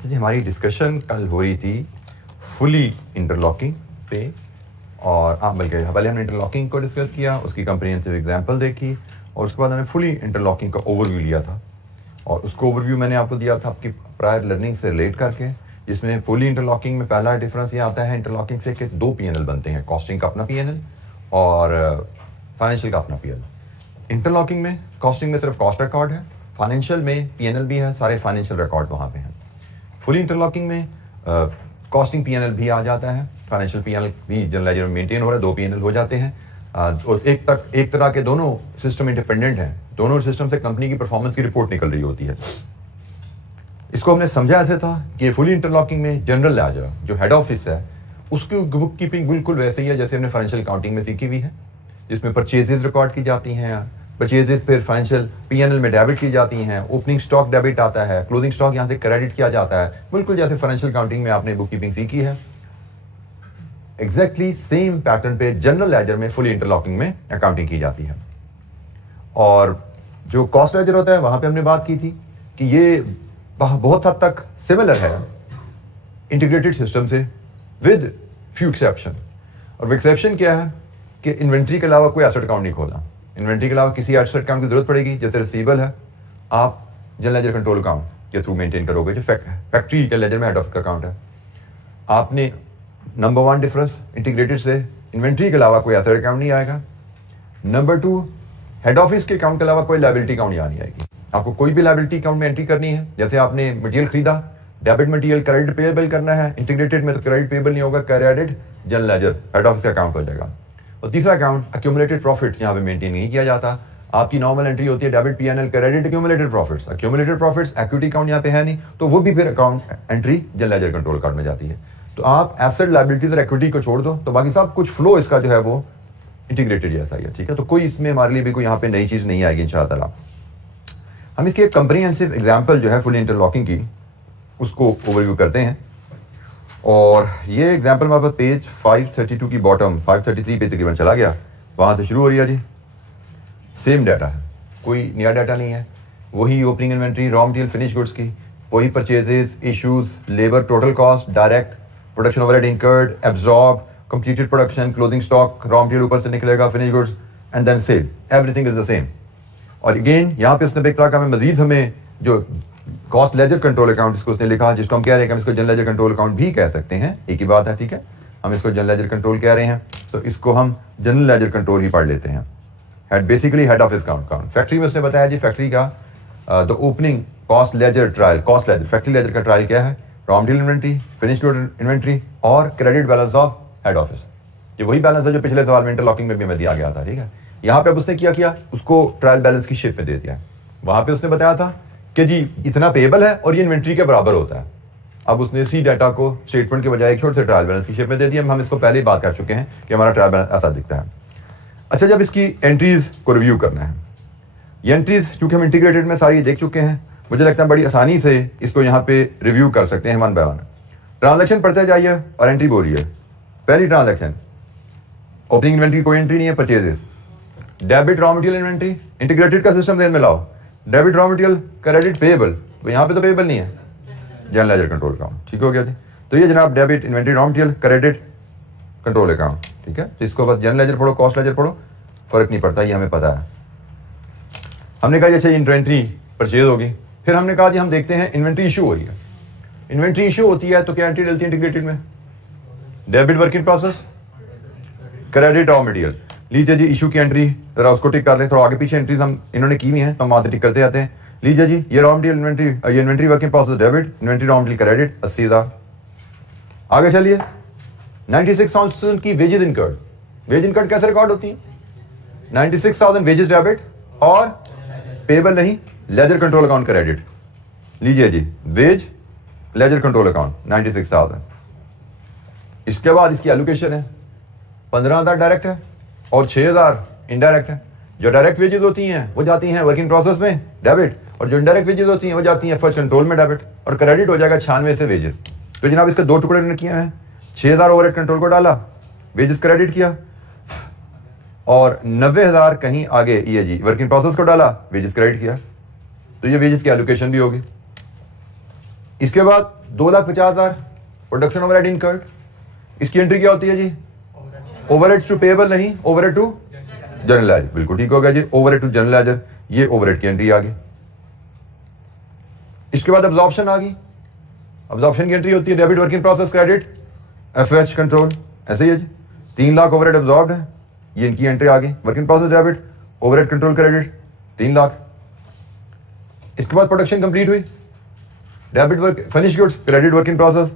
अच्छा जी, हमारी डिस्कशन कल हो रही थी फुली इंटरलॉकिंग पे, और बल्कि पहले हमने इंटरलॉकिंग को डिस्कस किया, उसकी कंप्रिहेंसिव एग्जांपल देखी, और उसके बाद हमने फुली इंटरलॉकिंग का ओवरव्यू लिया था। और उसको ओवरव्यू मैंने आपको दिया था आपकी प्रायर लर्निंग से रिलेट करके, जिसमें फुली इंटरलॉकिंग में पहला डिफरेंस ये आता है इंटरलॉकिंग से कि दो पीएनएल बनते हैं, कॉस्टिंग का अपना पीएनएल और फाइनेंशियल का अपना पीएनएल। इंटरलॉकिंग में कॉस्टिंग में सिर्फ कॉस्ट रिकॉर्ड है, फाइनेंशियल में पीएनएल भी है, सारे फाइनेंशियल रिकॉर्ड वहाँ पे हैं। फुली इंटरलॉकिंग में कॉस्टिंग पीएनएल भी आ जाता है, फाइनेंशियल पीएनएल भी जनरल लेजर में मेंटेन हो रहा है, दो पीएनएल हो जाते हैं। और एक तरह के दोनों सिस्टम इंडिपेंडेंट हैं, दोनों सिस्टम से कंपनी की परफॉर्मेंस की रिपोर्ट निकल रही होती है। इसको हमने समझा ऐसे था कि फुली इंटरलॉकिंग में जनरल लेजर जो हेड ऑफिस है उसकी बुक कीपिंग बिल्कुल वैसे ही है जैसे हमने फाइनेंशियल अकाउंटिंग में सीखी हुई है, जिसमें परचेजेस रिकॉर्ड की जाती हैं, परचेजेस फिर फाइनेंशियल पीएनएल में डेबिट की जाती हैं, ओपनिंग स्टॉक डेबिट आता है, क्लोजिंग स्टॉक यहाँ से क्रेडिट किया जाता है, बिल्कुल जैसे फाइनेंशियल अकाउंटिंग में आपने बुक कीपिंग सीखी है। एग्जैक्टली सेम पैटर्न पे जनरल लेजर में फुली इंटरलॉकिंग में अकाउंटिंग की जाती है। और जो कॉस्ट लेजर होता है वहां पे हमने बात की थी कि ये बहुत हद तक सिमिलर है इंटीग्रेटेड सिस्टम से विद फ्यू एक्सेप्शन। और एक्सेप्शन क्या है कि इन्वेंट्री के अलावा कोई एसेट अकाउंट नहीं खोलना, इन्वेंट्री के अलावा किसी एसेट अकाउंट की जरूरत पड़ेगी, जैसे रिसीवेबल है आप जनरल लेजर कंट्रोल अकाउंट के थ्रू मेंटेन करोगे, जो फैक्ट्री के लेजर में हेड ऑफिस का अकाउंट है। आपने नंबर वन डिफरेंस इंटीग्रेटेड से इन्वेंट्री के अलावा कोई एसेट अकाउंट नहीं आएगा। नंबर टू, हेड ऑफिस के अकाउंट के अलावा कोई लायबिलिटी अकाउंट यहाँ नहीं आएगी। आपको कोई भी लायबिलिटी अकाउंट में एंट्री करनी है, जैसे आपने मटेरियल खरीदा, डेबिट मटेरियल क्रेडिट पेएबल करना है, इंटीग्रेटेड में तो क्रेडिट पेएबल नहीं होगा, credit general laser head office का अकाउंट हो जाएगा। और तीसरा अकाउंट एक्यूमुलेटेड प्रॉफिट यहाँ पे मेंटेन नहीं किया जाता। आपकी नॉर्मल एंट्री होती है debit PNL credit accumulated profits, accumulated profits equity account यहाँ पे है नहीं, तो वो भी फिर account entry general ledger control account में जाती है। तो आप एसेट लायबिलिटीज और इक्विटी को छोड़ दो तो बाकी सब कुछ फ्लो इसका जो है वो इंटीग्रेटेड जैसा ही है, ठीक है। तो कोई इसमें हमारे लिए भी कोई यहाँ पे नई चीज नहीं आएगी इंशाअल्लाह। हम इसकी एक कंप्रिहेंसिव एग्जांपल जो है फुल इंटरलॉकिंग की उसको ओवरव्यू करते हैं। और ये एग्जांपल हमारे पास पेज 532 की बॉटम 533 पे तकरीबन चला गया, वहां से शुरू हो रही है जी। सेम डाटा है, कोई नया डाटा नहीं है, वही opening inventory, raw material, finish goods की, वही purchases, issues, labour, total cost, direct production overhead incurred, absorb, completed production, closing stock, raw material ऊपर से निकलेगा, finish goods and then sale, everything is the same. और again यहाँ पे इसने एक तरह का मजीद हमें जो कॉस्ट लेजर कंट्रोल अकाउंट इसको उसने लिखा, जिसको हम कह रहे हैं कि हम इसको जनरल लेजर कंट्रोल अकाउंट भी कह सकते हैं, एक ही बात है, ठीक है। हम इसको जनरल लेजर कंट्रोल कह रहे हैं तो इसको हम जनरल लेजर कंट्रोल ही पढ़ लेते हैं। Head basically head office account. Factory में उसने बताया जी फैक्ट्री का the opening cost ledger trial, cost ledger factory ledger का ट्रायल क्या है, raw material inventory, finish good inventory और credit balance of head office. ये वही बैलेंस है जो पिछले सवाल में इंटरलॉकिंग में भी हमें दिया गया था, ठीक है। यहाँ पे अब उसने क्या किया, उसको ट्रायल बैलेंस की शेप में दे दिया। वहां पे उसने बताया था कि जी इतना पेएबल है और ये इन्वेंट्री के बराबर होता है। अब उसने इसी डाटा को स्टेटमेंट के बजाय एक छोटे से ट्रायल बैलेंस की शेप में दे दिया। हम इसको पहले ही बात कर चुके हैं कि हमारा ट्रायल बैलेंस ऐसा दिखता है। अच्छा, जब इसकी एंट्रीज को रिव्यू करना है, ये एंट्रीज क्योंकि हम इंटीग्रेटेड में सारी देख चुके हैं, मुझे लगता है बड़ी आसानी से इसको यहाँ पे रिव्यू कर सकते हैं वन बाय वन। ट्रांजैक्शन पढ़ते जाइए और एंट्री बोल रही है। पहली ट्रांजैक्शन ओपनिंग इन्वेंट्री, कोई एंट्री नहीं है, purchases, debit raw material inventory, integrated का सिस्टम ध्यान में लाओ, debit raw material credit payable, तो यहाँ पे तो पेएबल नहीं है, जनरल लेजर कंट्रोल अकाउंट, ठीक हो गया जी। तो ये जनाब debit inventory raw material credit control account, ठीक है। तो इसको बस जनरल लेजर पढ़ो, कॉस्ट लेजर पढ़ो, फर्क नहीं पड़ता, ये हमें पता है। हमने कहा अच्छा इन्वेंट्री परचेज होगी, फिर हमने कहा जी हम देखते हैं इन्वेंट्री इशू हो रही है। इन्वेंट्री इशू होती है तो क्या एंट्री डलती है इंटीग्रेटेड में, debit work in process, credit raw material. लीजिए जी इशू की एंट्री जरा उसको टिक कर लें, थोड़ा आगे पीछे एंट्रीज हम इन्होंने की हुई हैं तो हम वहां से टिक करते जाते हैं। लीजिए जी ये रॉ मटेरियल इन्वेंट्री, ये inventory work in process debit, inventory raw material credit 80,000। आगे चलिए 96,000 की वेजेस इनकर्ड। वेज इनकर्ड कैसे रिकॉर्ड होती है, 96,000 वेजेस डेबिट और पेएबल नहीं, लेजर कंट्रोल अकाउंट क्रेडिट। लीजिए जी वेज लेजर कंट्रोल अकाउंट 96,000। इसके बाद इसकी एलोकेशन है 15,000 डायरेक्ट है और 6,000 इनडायरेक्ट है। जो डायरेक्ट वेजेस होती हैं वो जाती हैं वर्क इन प्रोसेस में डेबिट, और जो इनडायरेक्ट वेजेस होती हैं वो जाती हैं फर्स्ट कंट्रोल में डेबिट, और क्रेडिट हो जाएगा 96 से वेजेस। तो जनाब इसके दो टुकड़े किए हैं, 6,000 ओवरहेड कंट्रोल को डाला, वेजेस क्रेडिट किया, और 90,000 कहीं आगे ये जी वर्क इन प्रोसेस को डाला, वेजेस क्रेडिट किया। तो ये वेजेस की एलोकेशन भी होगी। इसके बाद 2,50,000 प्रोडक्शन ओवरहेड इनकर्ड। इसकी एंट्री क्या होती है जी? ओवरहेड टू पेएबल नहीं, ओवरहेड टू जनरल लेजर। बिल्कुल ठीक हो गया जी, ओवरहेड टू जनरल लेजर, ये ओवरहेड की एंट्री आ गई। इसके बाद अब्जॉर्प्शन आ गई। अब्जॉर्प्शन की एंट्री होती है debit working process credit FH control, ऐसे ही है जी। 3 लाख ओवरहेड अब्जॉर्ब्ड है, ये इनकी एंट्री आ गई। Working process debit, overhead control credit 3 lakh. इसके बाद प्रोडक्शन कंप्लीट हुई, debit work finish goods credit working process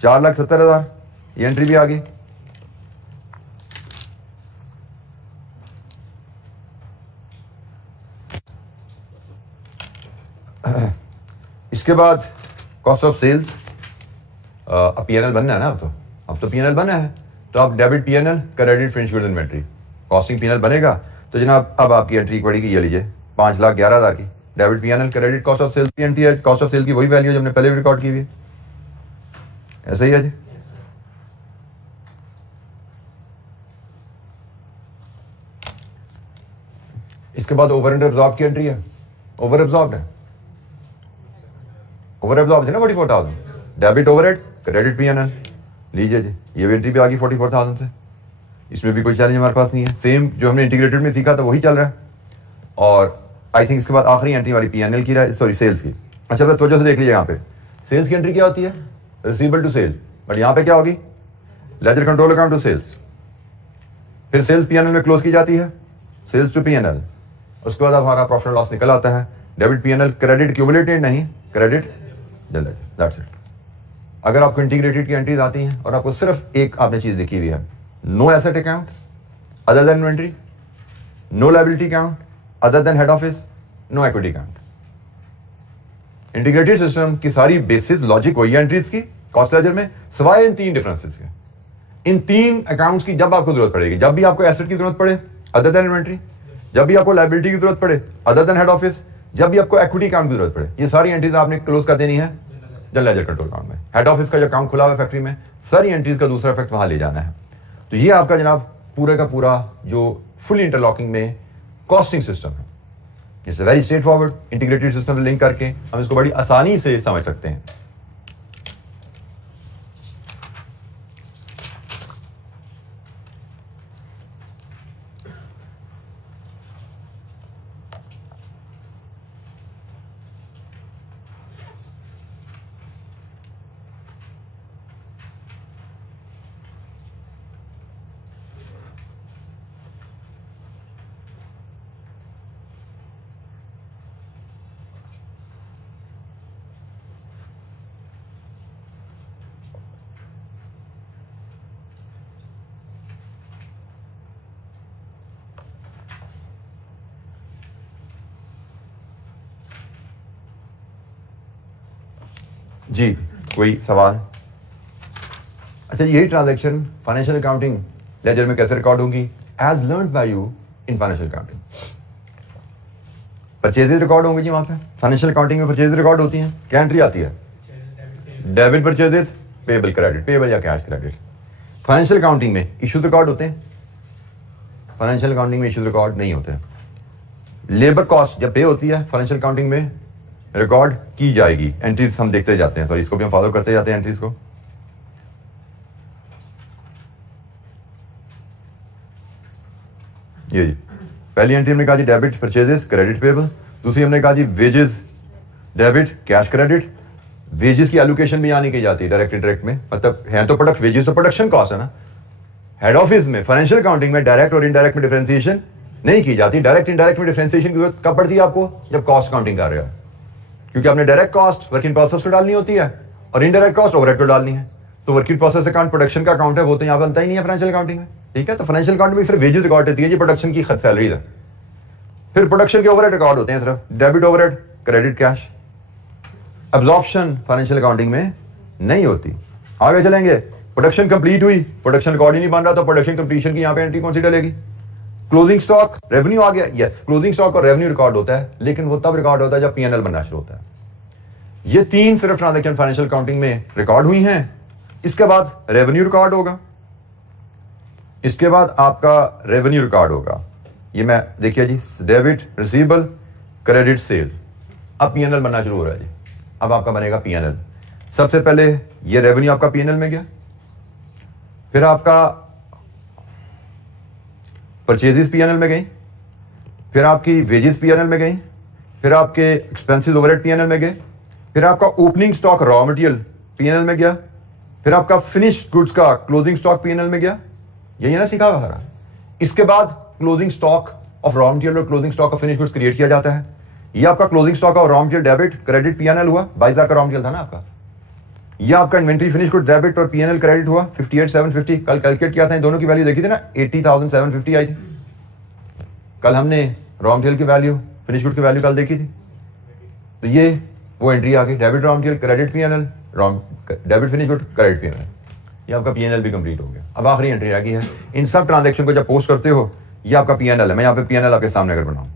4,70,000, ये एंट्री भी आ गई। इसके बाद कॉस्ट ऑफ सेल्स, अब पीएनएल बनना है ना, अब तो पीएनएल बना है, तो अब debit PNL credit finish goods inventory costing PNL बनेगा। तो जनाब अब आपकी एंट्री पड़ेगी, ये लीजिए 5,11,000 की debit PNL credit cost of sales की एंट्री है। कॉस्ट ऑफ सेल की वही वैल्यू जो हमने पहले भी रिकॉर्ड की हुई है, ऐसा ही है जी। इसके बाद ओवर एंड एब्जॉर्ब की एंट्री है, ओवर एब्जॉर्ब है, ओवर एब्जॉर्ब है ना 44,000, डेबिट ओवरहेड क्रेडिट पीएनएल, लीजिए जी ये भी एंट्री भी आ गई 44,000 से। इसमें भी कोई चैलेंज हमारे पास नहीं है, सेम जो हमने इंटीग्रेटेड में सीखा था वही चल रहा है। और आई थिंक इसके बाद आखिरी एंट्री हमारी पीएनएल की, सॉरी सेल्स की। अच्छा बस वजह से देख लीजिए, यहाँ पे सेल्स की एंट्री क्या होती है? रिसीवेबल टू सेल, बट यहाँ पे क्या होगी? Ledger control account to sales. फिर सेल्स पीएनएल में क्लोज की जाती है, सेल्स टू पीएनएल। उसके बाद हमारा प्रॉफिट एंड लॉस निकल आता है, डेबिट पीएनएल क्रेडिट क्यूमुलेटेड नहीं, क्रेडिट जनरल, दैट्स इट। अगर आपको इंटीग्रेटेड की एंट्रीज आती हैं और आपको सिर्फ एक आपने चीज लिखी हुई है, no asset account other than inventory, no liability account other than head office, no equity account. Integrated system की सारी बेसिस लॉजिक वही है एंट्रीज की कॉस्ट लेजर में, सिवाय इन 3 डिफरेंसेस के। इन 3 अकाउंट्स की जब आपको जरूरत पड़ेगी, जब भी आपको एसेट की जरूरत पड़े अदर देन इन्वेंट्री, जब भी आपको लायबिलिटी की जरूरत पड़े अदर देन हेड ऑफिस, जब भी आपको इक्विटी अकाउंट की जरूरत पड़े, ये सारी एंट्रीज आपने क्लोज कर देनी है जनरल लेजर कंट्रोल अकाउंट में। हेड ऑफिस का जो अकाउंट खुला हुआ है फैक्ट्री में, सारी एंट्रीज का दूसरा इफेक्ट वहां ले जाना है। तो ये आपका जनाब पूरे का पूरा जो फुली इंटरलॉकिंग में कॉस्टिंग सिस्टम है, it's very straight forward. Integrated system से लिंक करके हम इसको बड़ी आसानी से समझ सकते हैं। जी कोई सवाल? अच्छा यही ट्रांजैक्शन फाइनेंशियल अकाउंटिंग लेजर में कैसे रिकॉर्ड होगी? As learned by you in financial accounting. Purchases record होंगे जी वहां पे। फाइनेंशियल अकाउंटिंग में परचेज रिकॉर्ड होती हैं, क्या एंट्री आती है? Debit purchases, payable credit, payable या कैश क्रेडिट। फाइनेंशियल अकाउंटिंग में इश्यूज रिकॉर्ड होते हैं, फाइनेंशियल अकाउंटिंग में इश्यूज रिकॉर्ड नहीं होते। लेबर कॉस्ट जब पे होती है फाइनेंशियल अकाउंटिंग में रिकॉर्ड की जाएगी। एंट्रीज हम देखते जाते हैं, सॉरी इसको भी हम फॉलो करते जाते हैं एंट्रीज को। ये जी पहली एंट्री हमने कहा जी डेबिट परचेजेस क्रेडिट पेबल, दूसरी हमने कहा जी wages debit cash credit. Wages की एलोकेशन भी यहाँ नहीं की जाती डायरेक्ट इंडायरेक्ट में, मतलब है तो प्रोडक्ट, वेजेस तो प्रोडक्शन कॉस्ट है ना। हेड ऑफिस में फाइनेंशियल अकाउंटिंग में डायरेक्ट और इनडायरेक्ट में डिफरेंशिएशन नहीं की जाती। डायरेक्ट इंडायरेक्ट में डिफरेंशिएशन की जरूरत कब पड़ती है आपको? जब कॉस्ट अकाउंटिंग कर रहे हो, क्योंकि आपने डायरेक्ट कॉस्ट वर्किंग प्रोसेस को डालनी होती है और इनडायरेक्ट कॉस्ट ओवरहेड को डालनी है। तो वर्किंग प्रोसेस अकाउंट प्रोडक्शन का अकाउंट है, वो तो यहाँ बनता ही नहीं है फाइनेंशियल अकाउंटिंग में, ठीक है। तो फाइनेंशियल अकाउंट में सिर्फ वेजेस रिकॉर्ड होती है जी, प्रोडक्शन की सैलरी है। फिर प्रोडक्शन के ओवरहेड रिकॉर्ड होते हैं सिर्फ, debit overhead credit cash. Absorption financial accounting में नहीं होती। आगे चलेंगे, प्रोडक्शन कंप्लीट हुई, प्रोडक्शन रिकॉर्ड ही नहीं बन रहा, तो प्रोडक्शन कंप्लीशन की यहाँ पे एंट्री कौन सी डलेगी? क्लोजिंग स्टॉक, रेवेन्यू आ गया, यस क्लोजिंग स्टॉक और रेवेन्यू रिकॉर्ड होता है, लेकिन वो तब रिकॉर्ड होता है जब पीएनएल बनना शुरू होता है। ये 3 सिर्फ ट्रांजैक्शन फाइनेंशियल अकाउंटिंग में रिकॉर्ड हुई हैं। इसके बाद रेवेन्यू रिकॉर्ड होगा, इसके बाद आपका रेवेन्यू रिकॉर्ड होगा। ये मैं देखिए जी, डेबिट रिसीवेबल क्रेडिट सेल। अब पीएनएल बनना शुरू हो रहा है जी, अब आपका बनेगा पीएनएल। सबसे पहले ये रेवेन्यू आपका पीएनएल में गया, फिर आपका परचेजेस पीएनएल में गई, फिर आपकी वेजेस पीएनएल में गई, फिर आपके एक्सपेंसेस ओवरहेड पीएनएल में गए, फिर आपका opening stock raw material PNL में गया, फिर आपका फिनिश्ड गुड्स का क्लोजिंग स्टॉक पीएनएल में गया। यही ना सीखा हुआ। इसके बाद closing stock of raw material और closing stock of finished goods create किया जाता है। ये आपका closing stock of raw material debit credit PNL हुआ, 22,000 का रॉ मटेरियल था ना आपका। ये आपका इन्वेंट्री फिनिश्ड गुड्स डेबिट और पीएनएल क्रेडिट हुआ 58,750। कल कैलकुलेट किया था, इन दोनों की वैल्यू देखी थी ना, 80,750 आई थी। कल हमने रॉ मटेरियल की वैल्यू फिनिश्ड गुड्स की वैल्यू कल देखी थी। तो ये वो एंट्री आ गई, debit raw material credit PNL, debit finished good credit PNL. ये आपका पीएनएल भी कंप्लीट हो गया। अब आखिरी एंट्री आ गई है। इन सब ट्रांजैक्शन को जब पोस्ट करते हो, ये आपका पीएनएल है। मैं यहाँ पे पीएनएल आपके सामने अगर बनाऊं,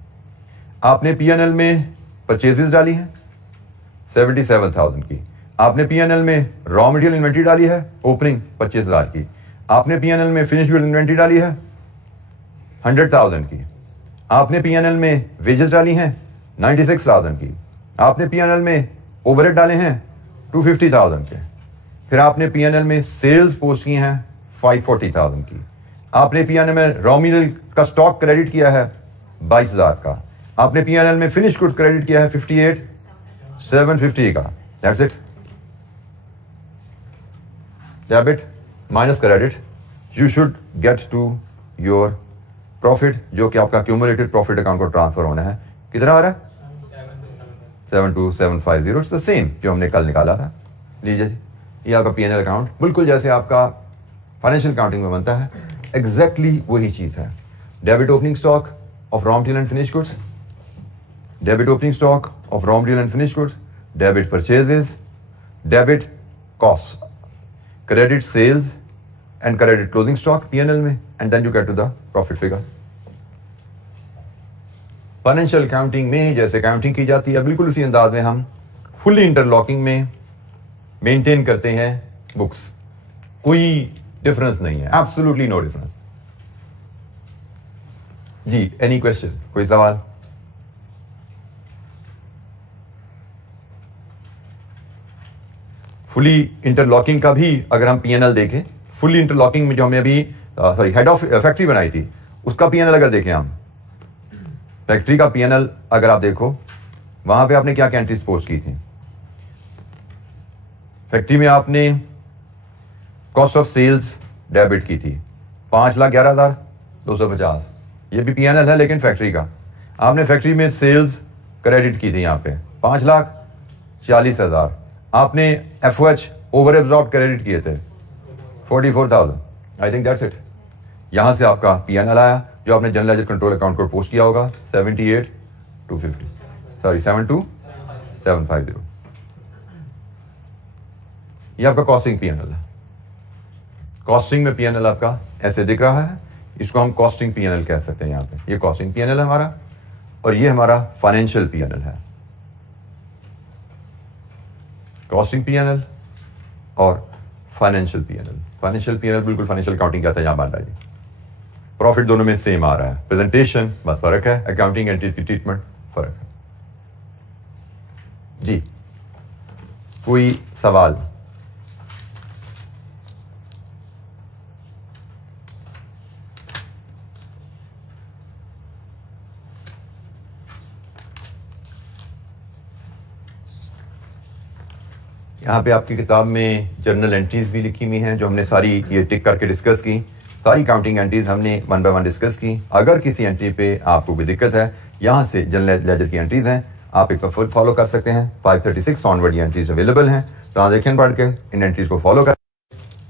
आपने पीएनएल में परचेजेस डाली है 77,000 की, आपने पीएनएल में रॉ मटेरियल इन्वेंट्री डाली है ओपनिंग 25,000 की, आपने पीएनएल में फिनिश्ड गुड इन्वेंट्री डाली है 100,000 की, आपने पीएनएल में वेजेस डाली हैं 96,000 की, आपने पीएनएल में ओवरहेड डाले हैं 250,000 के, फिर आपने पीएनएल में सेल्स पोस्ट की हैं 540,000 की, आपने पीएनएल में रॉ मटेरियल का स्टॉक क्रेडिट किया है 22,000 का, आपने पीएनएल में फिनिश गुड्स क्रेडिट किया है 58,750 का। That's it. Debit minus credit, you should get to your profit, जो कि आपका क्यूमुलेटेड प्रॉफिट अकाउंट को ट्रांसफर होना है। कितना आ रहा है? 72750। इट्स द सेम जो हमने कल निकाला था। लीजिए जी, ये आपका पीएनएल अकाउंट बिल्कुल जैसे आपका फाइनेंशियल अकाउंटिंग में बनता है, एग्जैक्टली वही चीज है। Debit opening stock of raw material and finished goods, debit opening stock of raw material and finished goods, debit purchases, debit cost, credit sales and credit closing stock PNL में, and then you get to the profit figure. Financial accounting में जैसे accounting की जाती है, बिल्कुल उसी अंदाज में हम फुल्ली इंटरलॉकिंग में मेंटेन करते हैं बुक्स। कोई डिफरेंस नहीं है, एब्सोल्युटली नो डिफरेंस। जी, एनी क्वेश्चन, कोई सवाल? फुली इंटरलॉकिंग का भी अगर हम पीएनएल देखें, फुली इंटरलॉकिंग में जो हमने अभी हेड ऑफ फैक्ट्री बनाई थी, उसका पीएनएल अगर देखें हम, फैक्ट्री का पीएनएल अगर आप देखो, वहां पे आपने क्या क्या एंट्रीज पोस्ट की थी। फैक्ट्री में आपने कॉस्ट ऑफ सेल्स डेबिट की थी 5,11,250। ये भी पीएनएल है लेकिन फैक्ट्री का। आपने फैक्ट्री में सेल्स क्रेडिट की थी यहाँ पे 5,40,000। आपने एफओएच ओवर एब्जॉर्ब क्रेडिट किए थे 44,000। I think that's it. यहां से आपका पीएनएल आया जो आपने जनरल लेजर कंट्रोल अकाउंट को पोस्ट किया होगा 72,750। ये आपका कॉस्टिंग पीएनएल है। कॉस्टिंग में पीएनएल आपका ऐसे दिख रहा है, इसको हम कॉस्टिंग पीएनएल कह सकते हैं। यहाँ पे ये कॉस्टिंग पीएनएल है हमारा, और ये हमारा फाइनेंशियल पीएनएल है। कॉस्टिंग पीएनएल और फाइनेंशियल पीएनएल। फाइनेंशियल पीएनएल बिल्कुल फाइनेंशियल अकाउंटिंग कैसा यहां बन रहा है। प्रॉफिट दोनों में सेम आ रहा है, प्रेजेंटेशन बस फर्क है, अकाउंटिंग एंट्रीज की ट्रीटमेंट फर्क है। जी, कोई सवाल? यहाँ पे आपकी किताब में जर्नल एंट्रीज भी लिखी हुई हैं जो हमने सारी ये टिक करके डिस्कस की। सारी काउंटिंग एंट्रीज हमने वन बाय वन डिस्कस की। अगर किसी एंट्री पे आपको कोई दिक्कत है, यहाँ से जनरल लेजर की एंट्रीज हैं, आप एक फुल फॉलो कर सकते हैं। 536 ऑनवर्ड ये एंट्रीज अवेलेबल हैं। ट्रांजेक्शन पढ़ के इन एंट्रीज को फॉलो कर।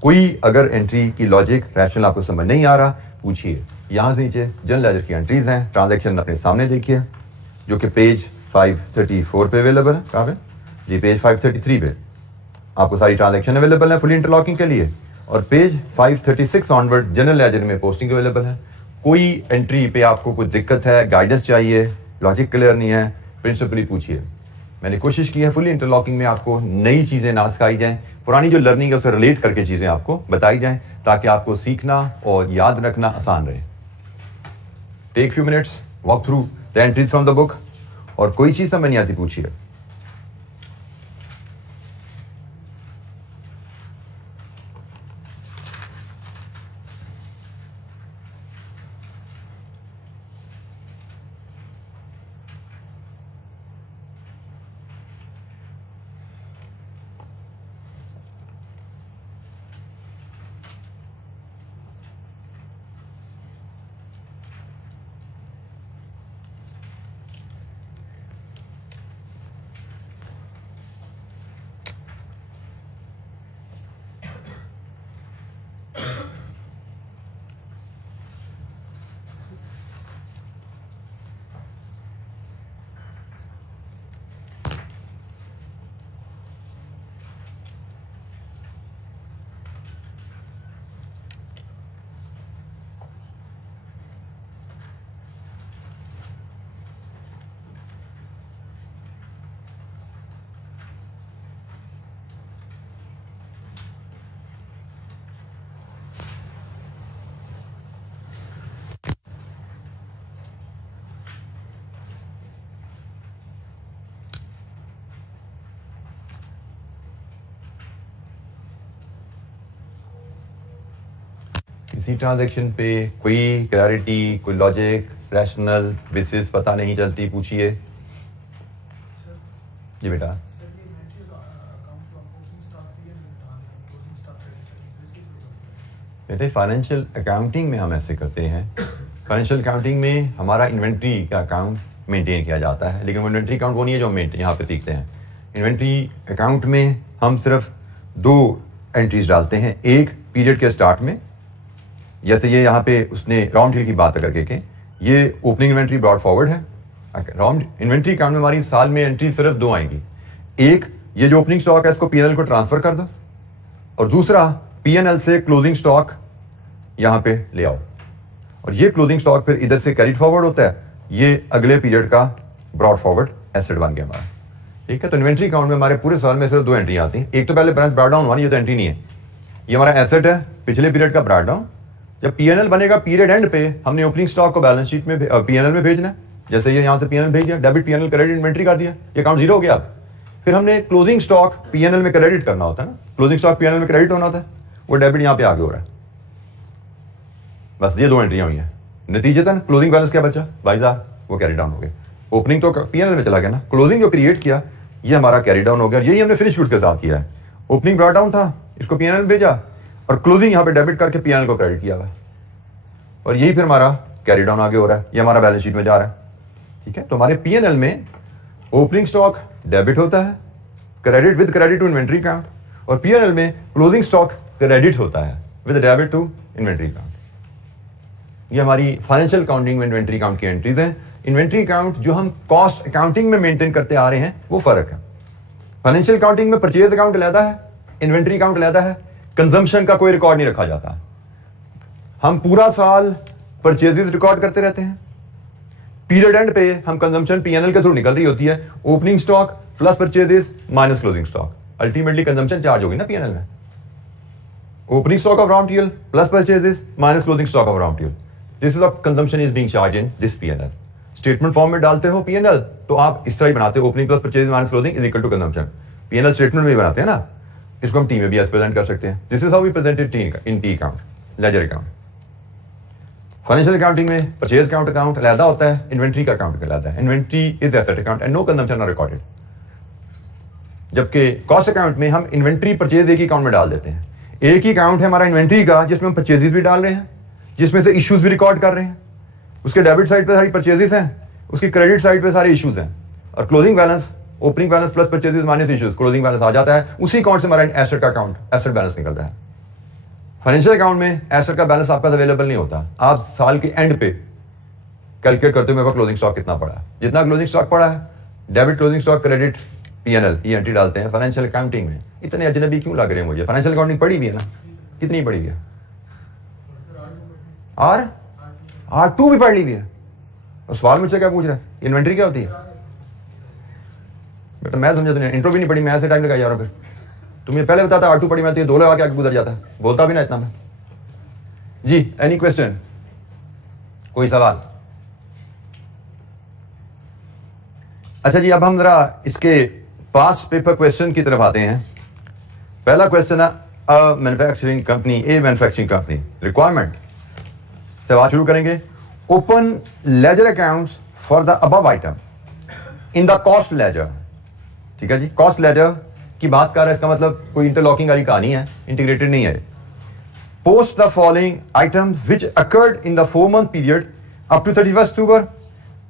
कोई अगर एंट्री की लॉजिक रैशनल आपको समझ नहीं आ रहा, पूछिए। यहाँ से नीचे जनरल लेजर की एंट्रीज हैं। ट्रांजेक्शन अपने सामने देखिए, जो कि पेज 534 पे अवेलेबल है। कहाँ पे जी? पेज 533 पे आपको सारी ट्रांजैक्शन अवेलेबल है फुली इंटरलॉकिंग के लिए, और पेज 536 ऑनवर्ड जनरल लेजर में पोस्टिंग अवेलेबल है। कोई एंट्री पे आपको कुछ दिक्कत है, गाइडेंस चाहिए, लॉजिक क्लियर नहीं है, प्रिंसिपली पूछिए। मैंने कोशिश की है फुली इंटरलॉकिंग में आपको नई चीजें ना सिखाई जाएं, पुरानी जो लर्निंग है उसे रिलेट करके चीजें आपको बताई जाएं, ताकि आपको सीखना और याद रखना आसान रहे। Take few minutes, walk through the entries from the book, और कोई चीज समझ नहीं आती पूछिए। किसी ट्रांजैक्शन पे कोई क्लैरिटी, कोई लॉजिक, रैशनल बेसिस पता नहीं चलती, पूछिए। जी बेटा। बेटे फाइनेंशियल अकाउंटिंग में हम ऐसे करते हैं। फाइनेंशियल अकाउंटिंग में हमारा इन्वेंट्री का अकाउंट मेंटेन किया जाता है, लेकिन वो इन्वेंट्री अकाउंट वो नहीं है जो हम यहाँ पे सीखते हैं। इन्वेंट्री अकाउंट में हम सिर्फ 2 एंट्रीज डालते हैं, एक पीरियड के स्टार्ट में, जैसे ये यहाँ पे उसने रॉ मटेरियल की बात करके के ये ओपनिंग इन्वेंट्री ब्रॉड फॉरवर्ड है। रॉ इन्वेंट्री अकाउंट में हमारी साल में एंट्री सिर्फ 2 आएंगी, एक ये जो ओपनिंग स्टॉक है इसको पीएनएल को ट्रांसफर कर दो, और दूसरा पीएनएल से क्लोजिंग स्टॉक यहां पे ले आओ, और ये क्लोजिंग स्टॉक फिर इधर से कैरिड फॉरवर्ड होता है, ये अगले पीरियड का ब्रॉड फॉरवर्ड एसेट बन गया हमारा। ठीक है, तो इन्वेंट्री अकाउंट में हमारे पूरे साल में सिर्फ 2 एंट्री आती हैं। एक तो पहले ब्रांच ब्रॉड डाउन हुआ, ये तो एंट्री नहीं है, ये हमारा एसेट है पिछले पीरियड का ब्रॉड डाउन। जब पीएनएल बनेगा पीरियड एंड पे हमने ओपनिंग स्टॉक को बैलेंस शीट में पीएनएल में भेजना है, जैसे ये यहां से पीएनएल भेज दिया, डेबिट पीएनएल क्रेडिट इन्वेंट्री कर दिया, ये अकाउंट जीरो हो गया। फिर हमने क्लोजिंग स्टॉक पीएनएल में क्रेडिट करना होता है ना, क्लोजिंग स्टॉक पीएनएल में क्रेडिट होना होता है, वो डेबिट यहां पे आगे हो रहा है। बस ये 2 एंट्रियां हुई हैं, नतीजतन क्लोजिंग बैलेंस क्या बचा 22,000, वो कैरी डाउन हो गया। ओपनिंग तो पीएनएल में चला गया ना, क्लोजिंग जो क्रिएट किया ये हमारा कैरी डाउन हो गया। यही हमने फिनिश गुड्स के साथ किया है, ओपनिंग ब्रॉड डाउन था, इसको पीएनएल में भेजा, और क्लोजिंग यहाँ पे डेबिट करके पीएनएल को क्रेडिट किया हुआ, और यही फिर हमारा कैरी डाउन आगे हो रहा है, ये हमारा बैलेंस शीट में जा रहा है। ठीक है, तो हमारे पीएनएल में ओपनिंग स्टॉक डेबिट होता है, credit with credit to inventory account, और पीएनएल में क्लोजिंग स्टॉक क्रेडिट होता है with debit to inventory account. ये हमारी फाइनेंशियल अकाउंटिंग में इन्वेंट्री अकाउंट की एंट्रीज हैं। इन्वेंट्री अकाउंट जो हम कॉस्ट अकाउंटिंग में मेंटेन करते आ रहे हैं वो फर्क है। फाइनेंशियल अकाउंटिंग में परचेज अकाउंट अलग है, इन्वेंट्री अकाउंट अलग है, कंजम्पशन का कोई रिकॉर्ड नहीं रखा जाता। हम पूरा साल परचेजेस रिकॉर्ड करते रहते हैं, पीरियड एंड पे हम कंजम्पशन पीएनएल के थ्रू निकल रही होती है, opening stock plus purchases minus closing stock, ultimately consumption charge होगी ना पीएनएल में। Opening stock of raw material plus purchases minus closing stock of raw material, this is of consumption is being charge in this PNL. Statement form में डालते हो PNL तो आप इस तरह ही बनाते हो, opening plus purchase minus closing is equal to consumption. PNL statement में भी बनाते हैं ना, इसको हम टी में भी ऐसे प्रेजेंट कर सकते हैं। This is how we present it in T account, ledger account. Financial accounting में परचेज अकाउंट अलग होता है, इन्वेंट्री का अकाउंट अलग है। Inventory is asset account and no consumption are recorded. जबकि कॉस्ट अकाउंट में हम इन्वेंट्री परचेज एक ही अकाउंट में डाल देते हैं। एक ही अकाउंट है हमारा इन्वेंट्री का जिसमें हम परचेजेस भी डाल रहे हैं, जिसमें से इश्यूज भी रिकॉर्ड कर रहे हैं। उसके डेबिट साइड पे सारी परचेजेस हैं, उसकी क्रेडिट साइड पे सारे इश्यूज हैं, और closing balance opening balance plus purchases minus issues closing balance आ जाता है। उसी अकाउंट से हमारा एसेट का अकाउंट एसेट बैलेंस निकल रहा है। फाइनेंशियल अकाउंट में एसेट का बैलेंस आपका अवेलेबल नहीं होता, आप साल के एंड पे कैलकुलेट करते हो मेरे पास क्लोजिंग स्टॉक कितना पड़ा है, जितना क्लोजिंग स्टॉक पड़ा है debit closing stock credit PNL ये एंट्री डालते हैं फाइनेंशियल अकाउंटिंग में। इतने अजनबी क्यों लग रहे हैं मुझे? फाइनेंशियल अकाउंटिंग पढ़ी भी है ना, कितनी पढ़ी हुई है? R2 भी पढ़ ली हुई है। और सवाल मुझसे क्या पूछ रहा है, इन्वेंट्री क्या होती है? बेटा मैं समझा तुमने इंट्रो भी नहीं पढ़ी, मैं ऐसे टाइम लगा जा रहा हूं। फिर तुम्हें पहले बताता R2 पढ़ी, मैं तो 2 लगा के आगे गुजर जाता है, बोलता भी ना इतना मैं। जी एनी क्वेश्चन, कोई सवाल? अच्छा जी, अब हम जरा इसके पास पेपर क्वेश्चन की तरफ आते हैं। पहला क्वेश्चन है manufacturing company, a manufacturing company requirement से बात शुरू करेंगे। Open ledger accounts for the above item in the cost ledger. ठीक है जी, कॉस्ट लेजर की बात कर रहा है, इसका मतलब कोई इंटरलॉकिंग वाली कहानी है, इंटीग्रेटेड नहीं है। Post the following items which occurred in the 4 month period up to 31 October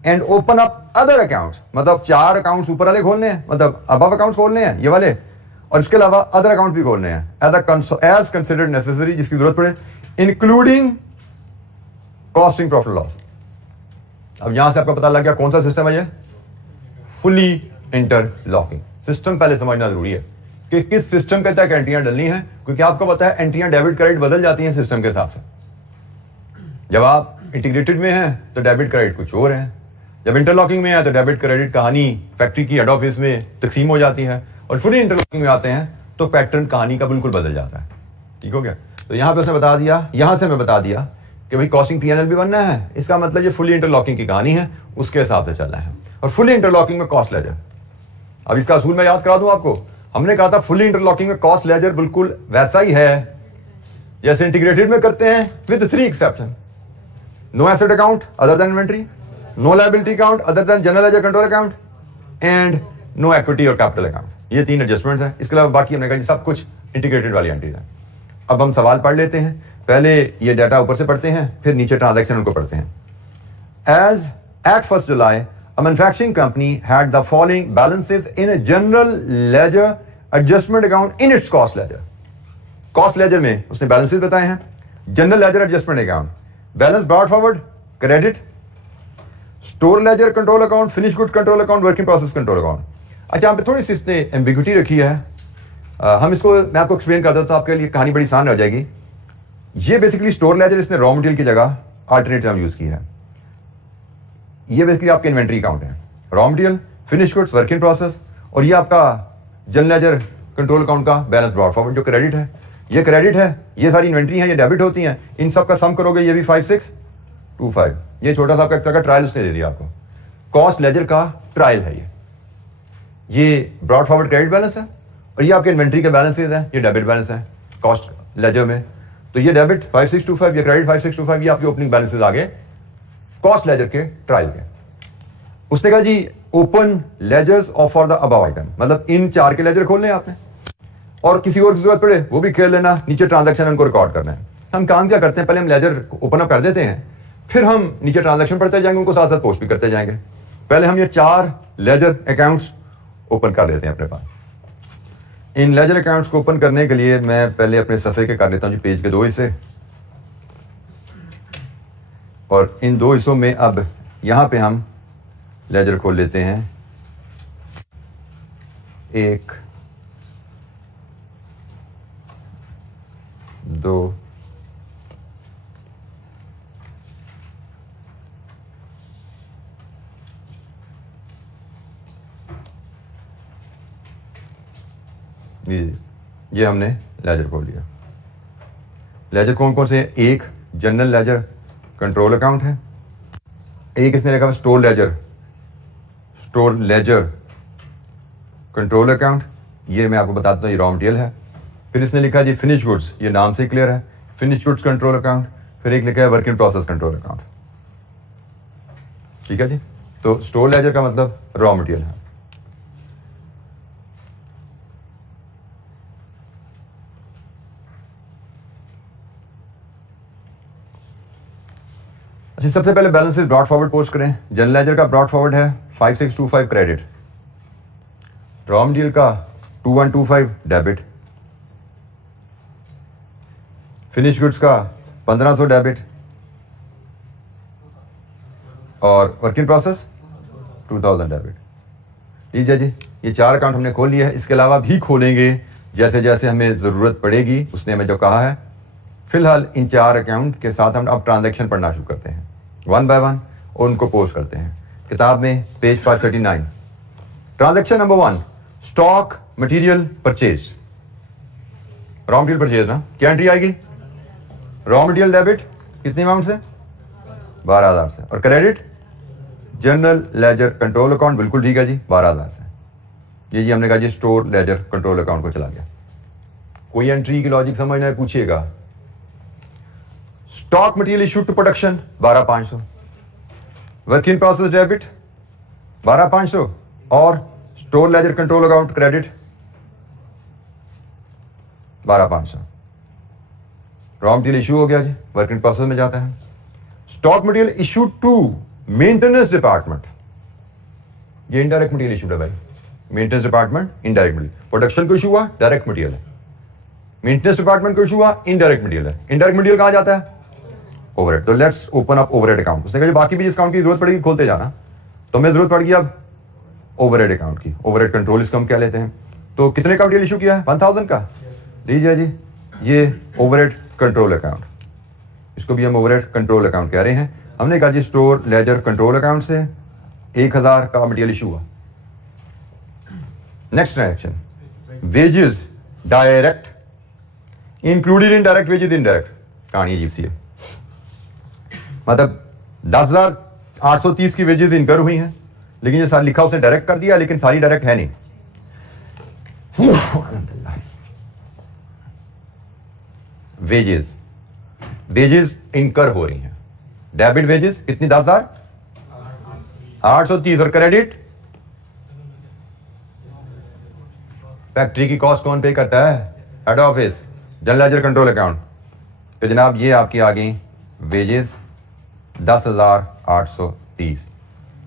and open up other accounts. मतलब 4 अकाउंट्स ऊपर वाले खोलने हैं, मतलब अबव अकाउंट्स खोलने हैं ये वाले, और इसके अलावा अदर अकाउंट भी खोलने हैं एज कंसिडर्ड नेसेसरी, जिसकी जरूरत पड़े, इंक्लूडिंग कॉस्टिंग प्रॉफिट लॉस। अब यहां से आपको पता लग गया कौन सा सिस्टम है ये, फुली इंटरलॉकिंग सिस्टम। पहले समझना जरूरी है कि किस सिस्टम के तहत एंट्रियां डलनी है, क्योंकि आपको पता है एंट्रियां डेबिट क्रेडिट बदल जाती हैं सिस्टम के हिसाब से। जब आप इंटीग्रेटेड में हैं तो डेबिट क्रेडिट कुछ और है, जब इंटरलॉकिंग में है तो डेबिट क्रेडिट कहानी फैक्ट्री की हेड ऑफिस में तकसीम हो जाती है, और फुली इंटरलॉकिंग में आते हैं तो पैटर्न कहानी का बिल्कुल बदल जाता है। ठीक हो गया? तो यहां पे उसने बता दिया, यहां से मैं बता दिया कि भाई कॉस्टिंग पीएनएल भी बनना है, इसका मतलब ये फुली इंटरलॉकिंग की कहानी है, उसके हिसाब से चलना है। और फुली इंटरलॉकिंग में कॉस्ट लेजर, अब इसका असूल मैं याद करा दूं आपको। हमने कहा था फुली इंटरलॉकिंग में कॉस्ट लेजर बिल्कुल वैसा ही है जैसे इंटीग्रेटेड में करते हैं with 3 exception, no asset account other than inventory, no liability account other than general ledger control account and no equity और कैपिटल अकाउंट। ये 3 एडजस्टमेंट्स हैं। इसके अलावा बाकी हमने कहा जी सब कुछ इंटीग्रेटेड वाली एंट्रीज हैं। अब हम सवाल पढ़ लेते हैं। पहले ये डाटा ऊपर से पढ़ते हैं, फिर नीचे ट्रांजैक्शन उनको पढ़ते हैं। As at 1 July a manufacturing company had the following balances in a general ledger adjustment account in its cost ledger. Cost ledger में उसने balances बताए हैं। General ledger adjustment account, balance brought forward credit, store ledger control account, finished goods control account, work in process control account. अच्छा, यहाँ पे थोड़ी सी इसने ambiguity रखी है। हम इसको मैं आपको एक्सप्लेन करता हूँ तो आपके लिए कहानी बड़ी आसान हो जाएगी। ये बेसिकली स्टोर लेजर इसने रॉ मटेरियल की जगह अल्टरनेट टर्म यूज की है। ये बेसिकली आपके इन्वेंट्री अकाउंट है, raw material, finish goods, work in process, और ये आपका जनरल लेजर कंट्रोल अकाउंट का बैलेंस ब्रॉट फॉरवर्ड जो क्रेडिट है। ये क्रेडिट है, ये सारी इन्वेंट्री है, ये डेबिट होती हैं। इन सब का सम करोगे ये भी 5625। ये छोटा सा आपका का ट्रायल उसने दे दिया आपको। कॉस्ट लेजर का ट्रायल है ये ब्रॉट फॉरवर्ड क्रेडिट बैलेंस है, और ये आपके इन्वेंट्री के बैलेंसेज हैं, ये डेबिट बैलेंस है कॉस्ट लेजर में। तो ये डेबिट 5625, ये क्रेडिट 5625, ये आपके ओपनिंग बैलेंसेज आ गए कॉस्ट लेजर के ट्रायल के। उसने कहा जी open ledgers of for the above item, मतलब इन 4 के लेजर खोलने आपने, और किसी और की जरूरत पड़े वो भी खेल लेना, नीचे ट्रांजैक्शन उनको रिकॉर्ड करना है। हम काम क्या करते हैं, पहले हम लेजर ओपन अप कर देते हैं, फिर हम नीचे ट्रांजैक्शन पढ़ते जाएंगे, उनको साथ साथ पोस्ट भी करते जाएंगे। पहले हम ये 4 लेजर अकाउंट्स ओपन कर लेते हैं अपने पास। इन लेजर अकाउंट्स को ओपन करने के लिए मैं पहले अपने सफ़े के कर लेता हूँ जी पेज के 2 हिस्से, और इन 2 हिस्सों में अब यहां पे हम लेजर खोल लेते हैं। 1 2 ये हमने लेजर खोल लिया। लेजर कौन कौन से हैं? एक जनरल लेजर कंट्रोल अकाउंट है, एक इसने लिखा स्टोर लेजर कंट्रोल अकाउंट, ये मैं आपको बताता हूँ ये रॉ मटेरियल है। फिर इसने लिखा जी फिनिश गुड्स, ये नाम से ही क्लियर है, फिनिश गुड्स कंट्रोल अकाउंट। फिर एक लिखा है work in process control account. ठीक है जी, तो स्टोर लेजर का मतलब रॉ मटेरियल है। अच्छा, सबसे पहले बैलेंसेस ब्रॉट फॉरवर्ड पोस्ट करें। जनरल लेजर का ब्रॉट फॉरवर्ड है 5625 क्रेडिट, रॉ मटेरियल का 2125 डेबिट, फिनिश गुड्स का 1500 डेबिट, और वर्क इन प्रोसेस 2000 डेबिट। लीजिए जी, ये 4 अकाउंट हमने खोल लिया है। इसके अलावा भी खोलेंगे जैसे जैसे हमें ज़रूरत पड़ेगी, उसने हमें जो कहा है। फिलहाल इन 4 अकाउंट के साथ हम अब ट्रांजैक्शन पढ़ना शुरू करते हैं 1 बाय 1 और उनको पोस्ट करते हैं किताब में page 539। Transaction number 1, stock material purchase, raw material purchase ना, क्या एंट्री आएगी? रॉ मटेरियल डेबिट कितने अमाउंट से? 12,000 से, और credit general ledger control account, बिल्कुल ठीक है जी, 12,000 से। ये जी हमने कहा जी स्टोर लेजर कंट्रोल अकाउंट को चला गया। कोई एंट्री की लॉजिक समझना है पूछिएगा। Stock material issued to production 12,500, work in process debit 12,500, और store ledger control account credit 12,500। Raw material issue हो गया जी, वर्क इन प्रोसेस में जाता है। Stock material issued to maintenance department, ये इनडायरेक्ट मटेरियल इशूड है भाई, maintenance department indirect material. Production को इशू हुआ डायरेक्ट मटेरियल है, मेंटेनेंस डिपार्टमेंट को इशू हुआ इनडायरेक्ट मटेरियल है। इनडायरेक्ट मटेरियल कहां जाता है? ओवरहेड। तो let's open up overhead account. उसने कहा बाकी भी जिस अकाउंट की जरूरत पड़ेगी खोलते जाना, तो हमें जरूरत पड़ गई अब ओवरहेड अकाउंट की। ओवरहेड कंट्रोल इसको हम क्या लेते हैं, तो कितने का मटेरियल इशू किया है? 1000 का। लीजिए जी, ये ओवरहेड कंट्रोल अकाउंट, इसको भी हम ओवरहेड कंट्रोल अकाउंट कह रहे हैं। हमने कहा जी स्टोर लेजर कंट्रोल अकाउंट से 1000 का मटेरियल इशू हुआ। Next transaction, wages direct included in direct wages indirect. कहानी अजीब सी है, मतलब 10,830 की वेजेस इनकर हुई हैं, लेकिन ये सारी लिखा उसने डायरेक्ट कर दिया, लेकिन सारी डायरेक्ट है नहीं। वेजेस, वेजेस इनकर हो रही हैं। डेबिट वेजेस कितनी 10,830 और क्रेडिट फैक्ट्री की कॉस्ट कौन पे करता है? Head office, general ledger control account. तो जनाब ये आपकी आ गई वेजेस 10,830।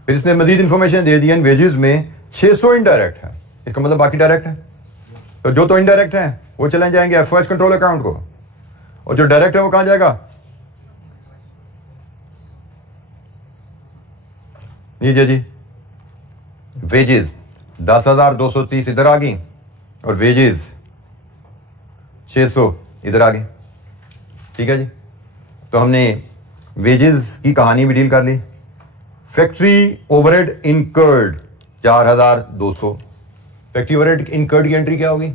फिर इसने मजीद इंफॉर्मेशन दे दी, वेजेस में 600 इनडायरेक्ट है, इसका मतलब बाकी डायरेक्ट है। तो जो तो इनडायरेक्ट है वो चले जाएंगे एफओएच कंट्रोल अकाउंट को, और जो डायरेक्ट है वो कहां जाएगा? लीजिए जी, वेजेस 10,230 इधर आ गई और वेजेस 600 इधर आ गई। ठीक है जी, तो हमने वेजेस की कहानी भी डील कर ली। Factory overhead incurred 4,200। Factory overhead incurred की एंट्री क्या होगी?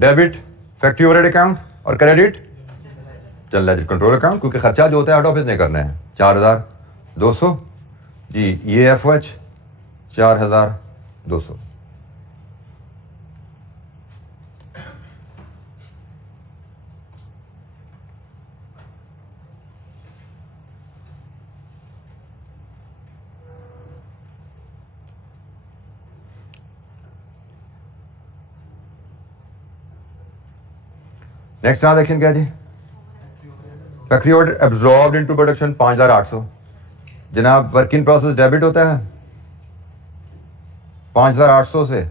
डेबिट फैक्ट्री ओवरहेड अकाउंट और credit general ledger control account, क्योंकि खर्चा जो होता है हेड ऑफिस ने करना है। 4,200 जी, ये एफओएच 4,200। नेक्स्ट ट्रांजेक्शन क्या जी? Factory overhead absorbed into production 5,800। जनाब वर्क इन प्रोसेस डेबिट होता है 5,800 से,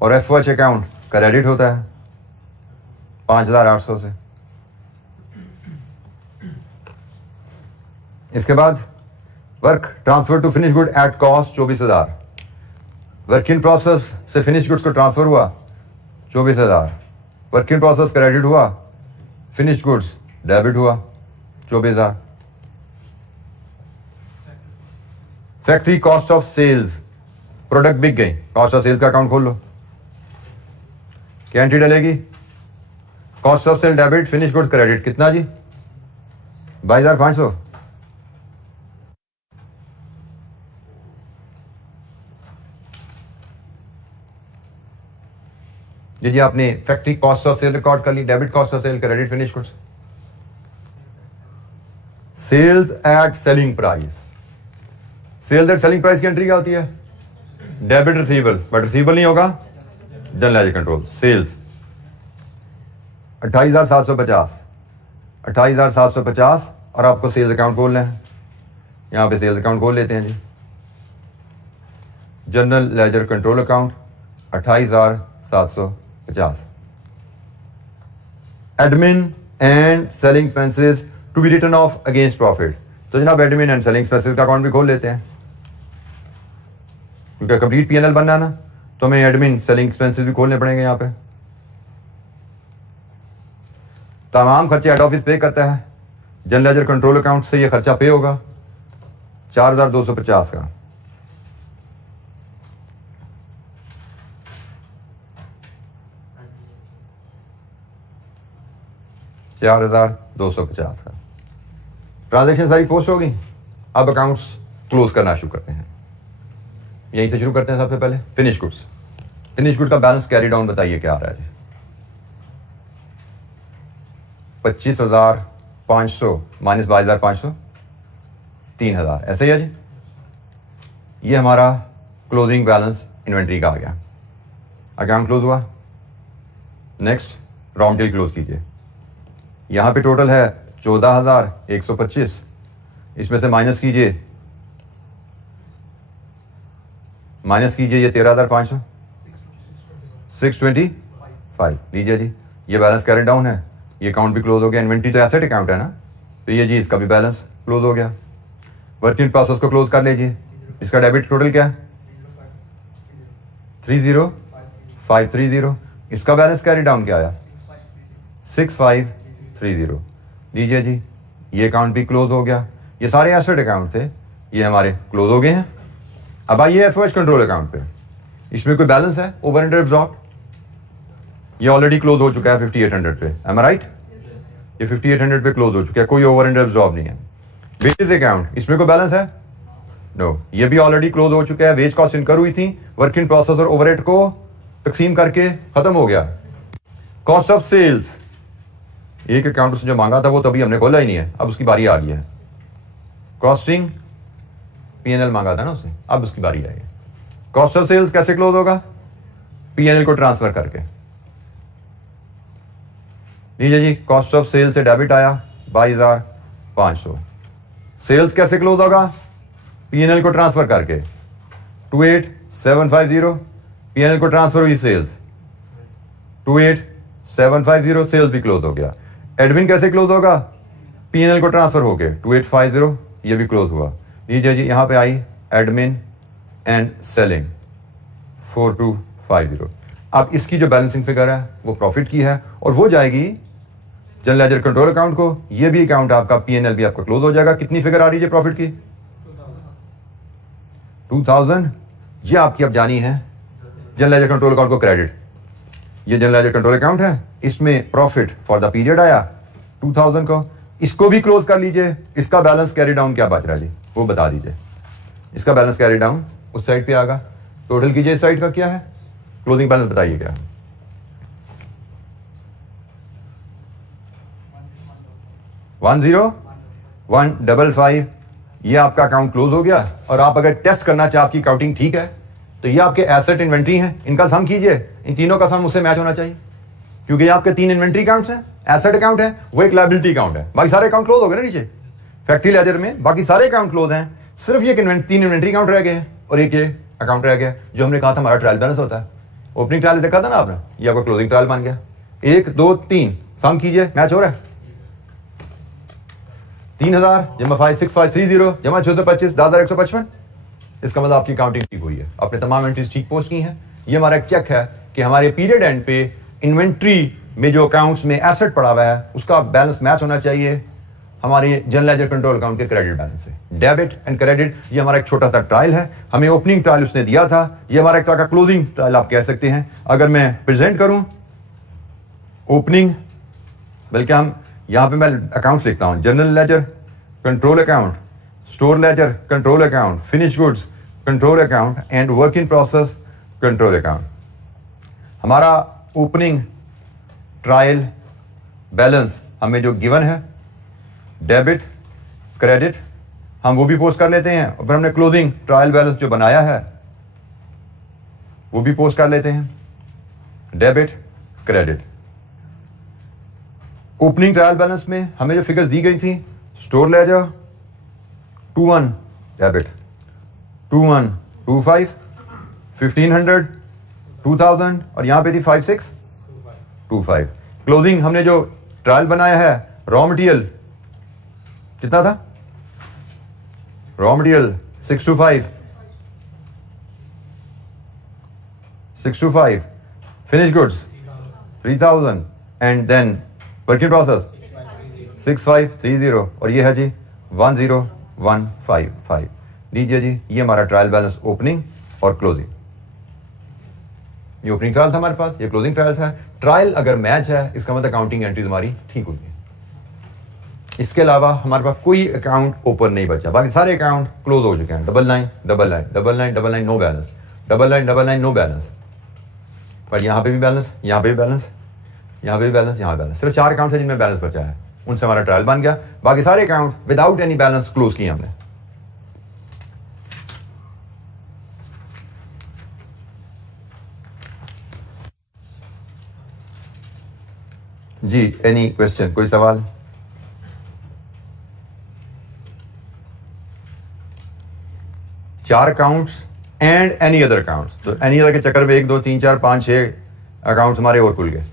और एफओएच अकाउंट क्रेडिट होता है 5,800 से। इसके बाद work transfer to finish good at cost 24,000। Work in process से फिनिश गुड्स को ट्रांसफर हुआ 24,000। वर्क इन प्रोसेस क्रेडिट हुआ, फिनिश गुड्स डेबिट हुआ 24,000। Factory cost of sales, product बिक गई, कॉस्ट ऑफ सेल्स का अकाउंट खोल लो। क्या एंट्री डलेगी? Cost of sale debit, finish goods credit, कितना जी? 22,500। जी आपने factory cost of sale record कर ली, debit cost of sale, credit finish goods. Sales at selling price, sales at selling price की एंट्री क्या होती है? डेबिट रिसीवेबल, बट रिसीवेबल नहीं होगा जनरल लेजर कंट्रोल। सेल्स 28,750, 28,750, और आपको सेल्स अकाउंट खोलना है। यहां पे सेल्स अकाउंट खोल लेते हैं जी। General ledger control account 28,750। Admin and selling expenses to be written off against profit. तो जनाब एडमिन एंड सेलिंग एक्सपेंसेस का अकाउंट भी खोल लेते हैं, क्योंकि कंप्लीट पीएनएल बनना है ना, तो हमें एडमिन सेलिंग एक्सपेंसेस भी खोलने पड़ेंगे। यहां पे तमाम खर्चे हेड ऑफिस पे करता है, जनरल लेजर कंट्रोल अकाउंट से ये खर्चा पे होगा 4,250 का। $4,250 का ट्रांजेक्शन सारी पोस्ट होगी। अब अकाउंट्स क्लोज करना शुरू करते हैं। यहीं से शुरू करते हैं। सबसे पहले फिनिश गुड्स, फिनिश गुड का बैलेंस कैरी डाउन बताइए क्या आ रहा है जी? 25,500 माइनस 22,500, 3,000, ऐसे ही है जी। ये हमारा क्लोजिंग बैलेंस इन्वेंट्री का आ गया। अकाउंट क्लोज हुआ। नेक्स्ट रॉ मटेरियल क्लोज कीजिए। यहां पे टोटल है 14,125, इसमें से माइनस कीजिए ये 13,500, 625 लीजिए जी। ये बैलेंस कैरी डाउन है, ये अकाउंट भी क्लोज हो गया। इन्वेंट्री तो एसेट अकाउंट है ना, तो ये जी इसका भी बैलेंस क्लोज हो गया। वर्क इन प्रोसेस को क्लोज कर लीजिए। इसका डेबिट टोटल क्या है? 30,530। इसका बैलेंस कैरी डाउन क्या आया? 6,530 लीजिए जी। ये अकाउंट भी क्लोज हो गया। ये सारे एसेट अकाउंट थे, ये हमारे क्लोज हो गए हैं। अब आइए एफओएच कंट्रोल अकाउंट पे। इसमें कोई बैलेंस है ओवर एंड एब्जॉर्ब? ये ऑलरेडी क्लोज हो चुका है 5800 पे, एम आई राइट? ये 5800 पे क्लोज हो चुका है, कोई ओवर एंड एब्जॉर्ब नहीं है। वेजेस अकाउंट, इसमें कोई बैलेंस है? नो, ये भी ऑलरेडी क्लोज हो चुका है। वेज कॉस्ट इनकर हुई थी, वर्क इन प्रोसेस और ओवरहेड को तकसीम करके खत्म हो गया। कॉस्ट ऑफ सेल्स, एक अकाउंट उसने जो मांगा था वो तभी हमने खोला ही नहीं है, अब उसकी बारी आ गई है। कॉस्टिंग P&L मांगा था ना उसने, अब उसकी बारी आई है। कॉस्ट ऑफ सेल्स कैसे क्लोज होगा? P&L को ट्रांसफर करके। लीजिए जी, कॉस्ट ऑफ सेल से डेबिट आया 22,500। सेल्स कैसे क्लोज होगा? P&L को ट्रांसफर करके 28,750। P&L को ट्रांसफर हुई सेल्स 28,750, सेल्स भी क्लोज हो गया। एडमिन कैसे क्लोज होगा? P&L को ट्रांसफर हो गए 2850, ये भी क्लोज हुआ। लीजिए जी, यहां पे आई एडमिन एंड सेलिंग 4250। अब इसकी जो बैलेंसिंग फिगर है वो प्रॉफिट की है और वो जाएगी जनरल लेजर कंट्रोल अकाउंट को। ये भी अकाउंट आपका P&L भी आपका क्लोज हो जाएगा। कितनी फिगर आ रही है प्रॉफिट की? 2000। ये आपकी अब जानी है जनरल लेजर कंट्रोल अकाउंट को क्रेडिट। ये जनरल लेजर कंट्रोल अकाउंट है, इसमें प्रॉफिट फॉर द पीरियड आया 2000 को। इसको भी क्लोज कर लीजिए। इसका बैलेंस कैरी डाउन क्या बच रहा है जी, वो बता दीजिए। इसका बैलेंस कैरी डाउन उस साइड पे आएगा। टोटल कीजिए इस साइड का क्या है, क्लोजिंग बैलेंस बताइए क्या है। 10,155। ये आपका अकाउंट क्लोज हो गया। और आप अगर टेस्ट करना चाहे आपकी काउंटिंग ठीक है तो ये आपके एसेट इन्वेंट्री हैं, इनका सम कीजिए। इन तीनों का सम उससे मैच होना चाहिए, क्योंकि ये आपके 3 इन्वेंट्री अकाउंट्स हैं। एसेट अकाउंट है, वो एक लायबिलिटी अकाउंट है, बाकी सारे अकाउंट क्लोज हो गए ना नीचे फैक्ट्री लेजर में। बाकी सारे अकाउंट क्लोज हैं, सिर्फ ये 3 इन्वेंट्री अकाउंट रह गए हैं और एक ये अकाउंट रह गया जो हमने कहा था हमारा ट्रायल बैलेंस होता है। ओपनिंग ट्रायल देखा था ना आपने, ये आपका क्लोजिंग ट्रायल बन गया। 1 2 3 सम कीजिए, मैच हो रहा है। 3,000 जमा 56530 जमा 625 10,155। इसका मतलब आपकी काउंटिंग ठीक हुई है, आपने तमाम एंट्रीज ठीक पोस्ट की हैं। ये हमारा एक चेक है कि हमारे पीरियड एंड पे इन्वेंट्री में जो अकाउंट्स में एसेट पड़ा हुआ है उसका बैलेंस मैच होना चाहिए हमारे जनरल लेजर कंट्रोल अकाउंट के क्रेडिट बैलेंस से। डेबिट एंड क्रेडिट, ये हमारा एक छोटा सा ट्रायल है। हमें ओपनिंग ट्रायल उसने दिया था, ये हमारा एक तरह का क्लोजिंग ट्रायल आप कह सकते हैं। अगर मैं प्रेजेंट करूं ओपनिंग, बल्कि हम यहां पे मैं अकाउंट्स लिखता हूं, general ledger control account, store ledger control account, finish goods control account and work in process control account. हमारा ओपनिंग ट्रायल बैलेंस हमें जो गिवन है डेबिट क्रेडिट, हम वो भी पोस्ट कर लेते हैं और फिर हमने क्लोजिंग ट्रायल बैलेंस जो बनाया है वो भी पोस्ट कर लेते हैं, debit credit. Opening trial balance में हमें जो फिगर्स दी गई थी, स्टोर लेजर 21 डेबिट 2125 1500 2000 और यहां पे थी 5625। क्लोजिंग हमने जो ट्रायल बनाया है, रॉ मटेरियल कितना था? Raw material 625 finish goods 3000 and then work in process 6530 और ये है जी 10155। लीजिए जी, ये हमारा ट्रायल बैलेंस ओपनिंग और क्लोजिंग। ये ओपनिंग ट्रायल था हमारे पास, ये क्लोजिंग ट्रायल था। ट्रायल अगर मैच है इसका मतलब अकाउंटिंग एंट्रीज हमारी ठीक हुई है। इसके अलावा हमारे पास कोई अकाउंट ओपन नहीं बचा, बाकी सारे अकाउंट क्लोज हो चुके हैं। 999999 नो बैलेंस, 9999 नो बैलेंस। पर यहां पे भी बैलेंस, यहां पे भी बैलेंस, यहां पे भी बैलेंस, यहां बैलेंस। सिर्फ 4 अकाउंट है जिनमें बैलेंस बचा है, उनसे हमारा ट्रायल बन गया। बाकी सारे account without any balance close किए हमने। जी, एनी क्वेश्चन, कोई सवाल? चार accounts and any other accounts, तो एनी अदर के चक्कर में 1 2 3 4 5 6 अकाउंट्स हमारे और खुल गए।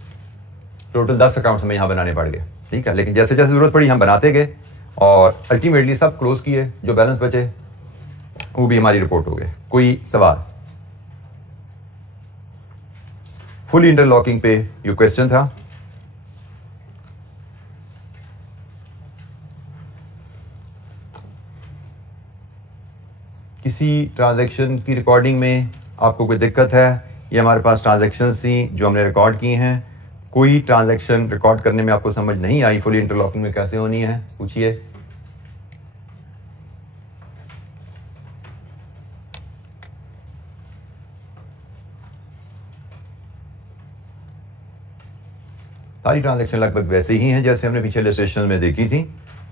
टोटल 10 अकाउंट्स हमें यहां बनाने पड़ गए, ठीक है। लेकिन जैसे जैसे जरूरत पड़ी हम बनाते गए और अल्टीमेटली सब क्लोज किए। जो बैलेंस बचे वो भी हमारी रिपोर्ट हो गए। कोई सवाल? फुल इंटरलॉकिंग पे ये क्वेश्चन था। किसी ट्रांजैक्शन की रिकॉर्डिंग में आपको कोई दिक्कत है? ये हमारे पास ट्रांजैक्शंस थी जो हमने रिकॉर्ड की हैं। कोई ट्रांजैक्शन रिकॉर्ड करने में आपको समझ नहीं आई फुली इंटरलॉकिंग में कैसे होनी है, पूछिए। सारी ट्रांजैक्शन लगभग वैसे ही हैं जैसे हमने पिछले इलस्ट्रेशन में देखी थी।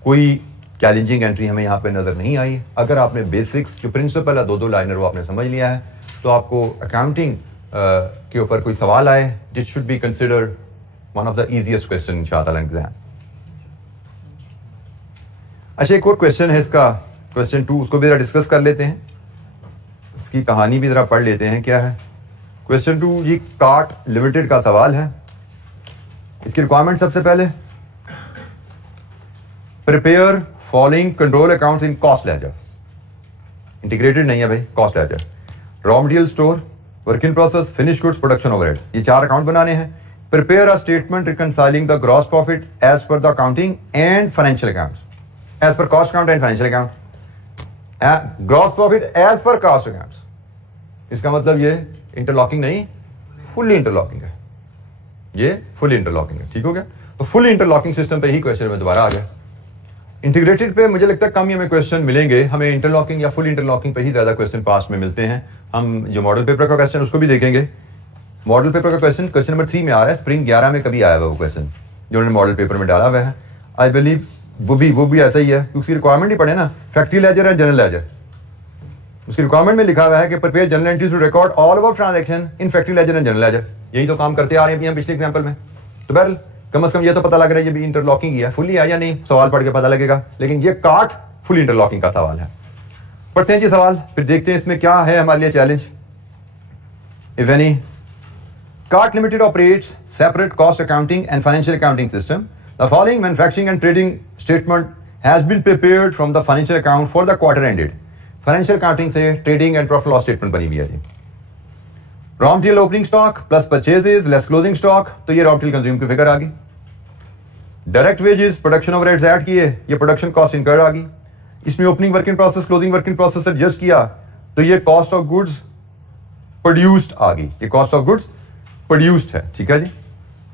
कोई चैलेंजिंग एंट्री हमें यहाँ पे नजर नहीं आई। अगर आपने बेसिक्स जो प्रिंसिपल है दो लाइनर वो आपने समझ लिया है, तो आपको अकाउंटिंग के ऊपर कोई सवाल आए, this should be considered one of the easiest question इंशाअल्लाह एग्जाम। अच्छा, एक और क्वेश्चन है इसका, क्वेश्चन 2, उसको भी जरा डिस्कस कर लेते हैं, इसकी कहानी भी जरा पढ़ लेते हैं क्या है। क्वेश्चन 2 जी काट लिमिटेड का सवाल है। इसकी रिक्वायरमेंट सबसे पहले prepare following control accounts in cost ledger. Integrated नहीं है भाई, cost ledger, raw material store, work in process, finish goods, production overheads, ये 4 अकाउंट बनाने हैं। Prepare a statement reconciling the gross profit as per the accounting and financial accounts, as per cost account and financial account. Gross profit as per cost accounts, इसका मतलब ये interlocking नहीं, fully interlocking है, ये fully interlocking है। ठीक हो गया, तो फुल इंटरलॉकिंग सिस्टम पे ही क्वेश्चन में दोबारा आ गया। इंटीग्रेटेड पे मुझे लगता है कम ही हमें क्वेश्चन मिलेंगे, हमें इंटरलॉकिंग या फुल इंटरलॉकिंग पे ही ज्यादा क्वेश्चन पास्ट में मिलते हैं। हम जो मॉडल पेपर का क्वेश्चन उसको भी देखेंगे। मॉडल पेपर का क्वेश्चन नंबर 3 में आ रहा है, स्प्रिंग 11 में कभी आया हुआ वो क्वेश्चन जो उन्होंने मॉडल पेपर में डाला हुआ है। आई बिलीव वो भी ऐसा ही है, उसकी रिक्वायरमेंट ही पढ़े ना, फैक्ट्री लेजर है, जनरल लेजर। उसकी रिक्वायरमेंट में लिखा हुआ है कि prepare general entries to record all about transaction in factory ledger and general ledger. यही तो काम करते आ रहे हैं हम पिछले एग्जांपल में। तो बहरहाल कम से कम ये तो पता लग रहा है ये भी इंटरलॉकिंग ही है, फुली है या नहीं सवाल पढ़ के पता लगेगा, लेकिन ये काट फुल इंटरलॉकिंग का सवाल है। पढ़ते हैं जी सवाल, फिर देखते हैं इसमें क्या है हमारे लिए चैलेंज। इफ एनी, काट limited operates separate cost accounting and financial accounting system. The following manufacturing and trading statement has been prepared from the financial account for the quarter ended. Financial accounting से trading and profit loss statement बनी हुई है जी। Raw material opening stock plus purchases less closing stock, तो ये raw material consume की figure आ गई। Direct wages, production overheads add किए, ये प्रोडक्शन कॉस्ट इनकर्ड आ गई। इसमें opening work in process, closing work in process adjust किया, तो ये कॉस्ट ऑफ गुड्स प्रोड्यूस्ड आ गई, ये कॉस्ट ऑफ गुड्स प्रोड्यूस्ड है। ठीक है जी।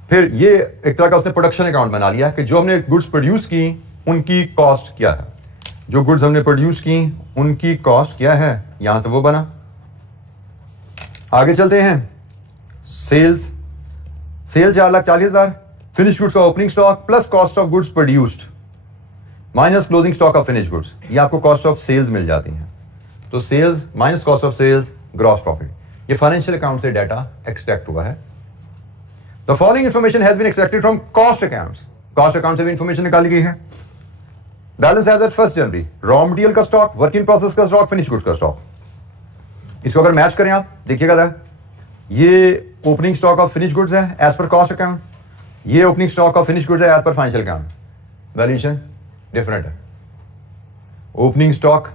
फिर ये एक तरह का उसने प्रोडक्शन अकाउंट बना लिया कि जो हमने गुड्स प्रोड्यूस की उनकी कॉस्ट क्या है, जो गुड्स हमने प्रोड्यूस की उनकी कॉस्ट क्या है, यहां से वो बना। आगे चलते हैं, सेल्स 4,40,000, फिनिश गुड्स का opening stock plus cost of goods produced minus closing stock of finish goods, ये आपको कॉस्ट ऑफ सेल्स मिल जाती हैं। तो sales minus cost of sales gross profit, ये फाइनेंशियल अकाउंट से डाटा एक्सट्रैक्ट हुआ है। The following information has been extracted from cost accounts, cost account से भी इंफॉर्मेशन निकाली गई है। Balance as at 1 January, raw material का स्टॉक, वर्क इन प्रोसेस का स्टॉक, फिनिश गुड्स का स्टॉक। इसको अगर मैच करें आप देखिएगा जरा, ये opening stock of finish goods है एज पर कॉस्ट अकाउंट, ये opening stock of finish goods है as per financial account, valuation different है। Opening stock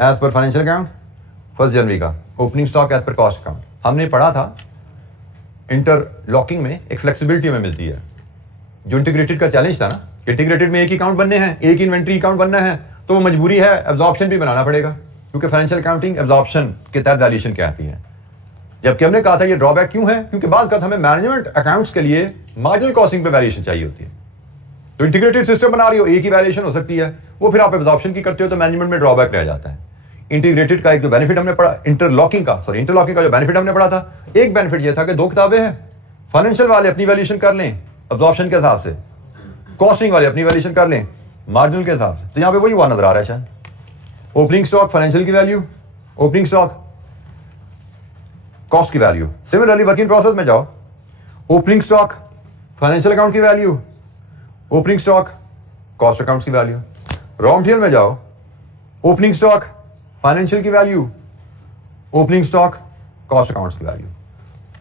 as per financial account 1 जनवरी का, opening stock as per cost account. हमने पढ़ा था interlocking में एक फ्लेक्सिबिलिटी में मिलती है, जो इंटीग्रेटेड का चैलेंज था ना, इंटीग्रेटेड में एक ही अकाउंट बनने हैं, एक इन्वेंट्री अकाउंट बनना है, तो वो मजबूरी है एब्जॉर्प्शन भी बनाना पड़ेगा, क्योंकि फाइनेंशियल अकाउंटिंग एब्जॉर्प्शन के तहत वैल्यूएशन कहती है। जबकि हमने कहा था ये ड्रॉबैक क्यों है, क्योंकि बाद का हमें मैनेजमेंट अकाउंट्स के लिए मार्जिनल कॉस्टिंग पे वैल्यूएशन चाहिए होती है। तो इंटीग्रेटेड सिस्टम बना रही हो, एक ही वैल्यूएशन हो सकती है, वो फिर आप एब्जॉर्प्शन की करते हो तो मैनेजमेंट में ड्रॉबैक रह जाता है। इंटीग्रेटेड का एक जो बेनिफिट हमने पढ़ा, इंटरलॉकिंग का जो बेनिफिट हमने पढ़ा था, एक बेनिफिट ये था कि 2 किताबें हैं, फाइनेंशियल वाले अपनी वैल्यूएशन कर लें एब्जॉर्प्शन के हिसाब से, कॉस्टिंग वाले अपनी वैल्यूएशन कर लें मार्जिनल के हिसाब से। तो यहां पे वही हुआ नजर आ रहा है शायद, ओपनिंग स्टॉक फाइनेंशियल की वैल्यू, ओपनिंग स्टॉक कॉस्ट की वैल्यू। सिमिलरली वर्किंग प्रोसेस में जाओ, ओपनिंग स्टॉक फाइनेंशियल अकाउंट की value, opening stock cost account की वैल्यू। रॉ मटेरियल में जाओ, ओपनिंग स्टॉक फाइनेंशियल की value, opening stock cost account की वैल्यू।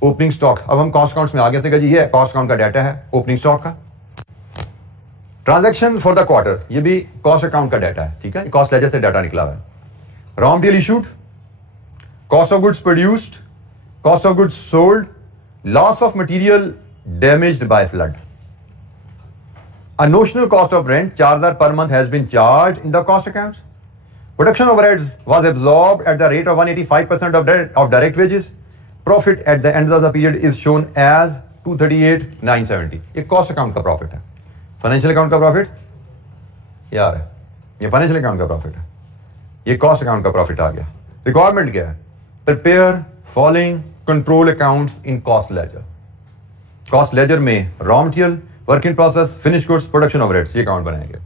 ओपनिंग स्टॉक, अब हम कॉस्ट अकाउंट्स में आगे से जी, ये कॉस्ट अकाउंट का डाटा है ओपनिंग स्टॉक का। ट्रांजैक्शन फॉर द क्वार्टर, ये भी कॉस्ट अकाउंट का डाटा है। ठीक है, कॉस्ट लेजर से डाटा निकला हुआ है। Raw material issued, cost of goods produced, cost of goods sold, loss of material damaged bye flood. A notional cost of rent 4,000 per month has been charged in the cost accounts. Production overheads was absorbed at the rate of 185% of direct wages. Profit at the end of the period is shown as 238,970. ये cost account का profit है। Financial account का profit यार है, ये financial account का profit है, ये cost account का profit आ गया। Requirement क्या है? Prepare following control accounts in cost ledger. Cost ledger में raw material, work in process, finish goods, production overheads, ये अकाउंट बनाएंगे।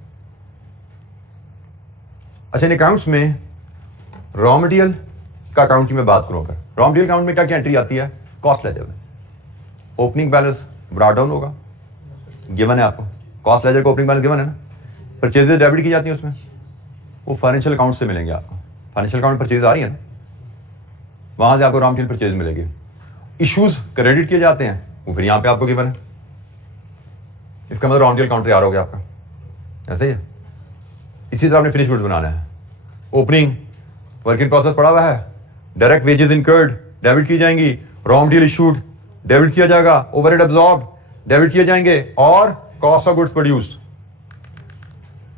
अच्छा, इन अकाउंट्स में रॉ मटेरियल का अकाउंट की मैं बात करूं, अगर रॉ मटेरियल अकाउंट में क्या क्या एंट्री आती है कॉस्ट लेजर में? ओपनिंग बैलेंस ब्रॉट डाउन होगा, गिवन है आपको। कॉस्ट लेजर को ओपनिंग बैलेंस गिवन है ना। परचेजेज डेबिट की जाती है उसमें, वो फाइनेंशियल अकाउंट से मिलेंगे आपको। फाइनेंशियल अकाउंट परचेज आ रही है ना, वहां से आपको रॉ मटेरियल परचेज मिलेगी। इश्यूज क्रेडिट किए जाते हैं, वो फिर यहां पे आपको गिवन है। इसका मतलब रॉ मटेरियल काउंट तैयार हो गया आपका, ऐसे ही है। इसी तरह आपने फिनिश गुड्स बनाना है। ओपनिंग वर्क इन प्रोसेस पड़ा हुआ है, डायरेक्ट वेजेस इनकर्ड डेबिट की जाएंगी, रॉ मटेरियल इशूड डेबिट किया जाएगा, ओवरहेड अब्सॉर्ब्ड डेबिट किए जाएंगे, और cost of goods produced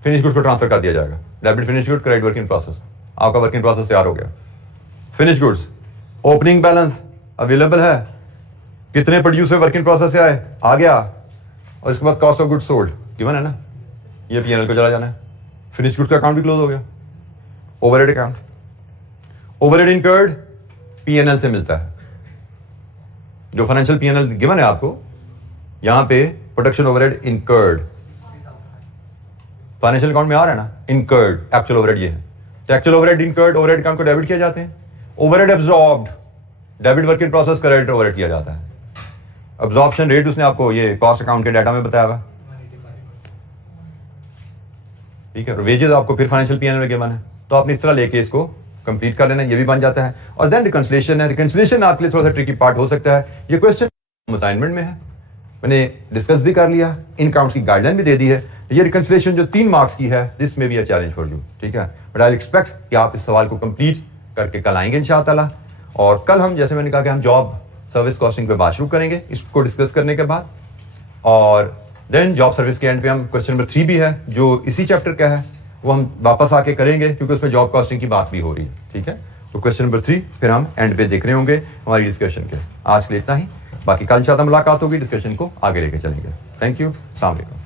finish goods को ट्रांसफर कर दिया जाएगा। Debit finish good, credit work in process, आपका वर्क इन प्रोसेस तैयार हो गया। Finish goods opening balance available है, कितने प्रोड्यूस हुए वर्क इन प्रोसेस से आए, आ गया, और इसके बाद cost of goods sold given है ना, ये पीएनएल को चला जाना है। फिनिश गुड्स का अकाउंट भी क्लोज हो गया। Overhead account, overhead incurred PNL से मिलता है, जो फाइनेंशियल पीएनएल गिवन है आपको, यहां पे production overhead incurred financial account में आ रहा है ना, इनकर्ड एक्चुअल ओवरहेड ये है। तो actual overhead incurred overhead account को डेबिट किया जाते हैं। Overhead absorbed debit work in process credit overhead किया जाता है। अब्सॉर्प्शन रेट उसने आपको ये कॉस्ट अकाउंट के डाटा में बताया हुआ, ठीक है। वेजेस आपको फिर फाइनेंशियल पीएनएल में गिवन है, तो आपने इस तरह लेके इसको कंप्लीट कर लेना, ये भी बन जाता है। और देन रिकंसिलिएशन है। रिकंसिलिएशन आपके लिए थोड़ा सा ट्रिकी पार्ट हो सकता है। ये क्वेश्चन असाइनमेंट में है, मैंने डिस्कस भी कर लिया, इन काउंट्स की गाइडलाइन भी दे दी है। ये रिकंसिलिएशन जो 3 मार्क्स की है, दिस में be a challenge for you, ठीक है। बट आई एक्सपेक्ट कि आप इस सवाल को कंप्लीट करके कल आएंगे इंशाअल्लाह। और कल हम, जैसे मैंने कहा कि हम जॉब सर्विस कॉस्टिंग पे बात शुरू करेंगे इसको डिस्कस करने के बाद। और देन जॉब सर्विस के एंड पे हम क्वेश्चन नंबर 3 भी है जो इसी चैप्टर का है, वो हम वापस आके करेंगे क्योंकि उसमें जॉब कॉस्टिंग की बात भी हो रही है, ठीक है। तो क्वेश्चन नंबर 3 फिर हम एंड पे देख रहे होंगे हमारी डिस्कशन के। आज के लिए इतना ही, बाकी कल इंशाअल्लाह मुलाकात होगी, डिस्कशन को आगे लेके चलेंगे। थैंक यू, अस्सलाम वालेकुम।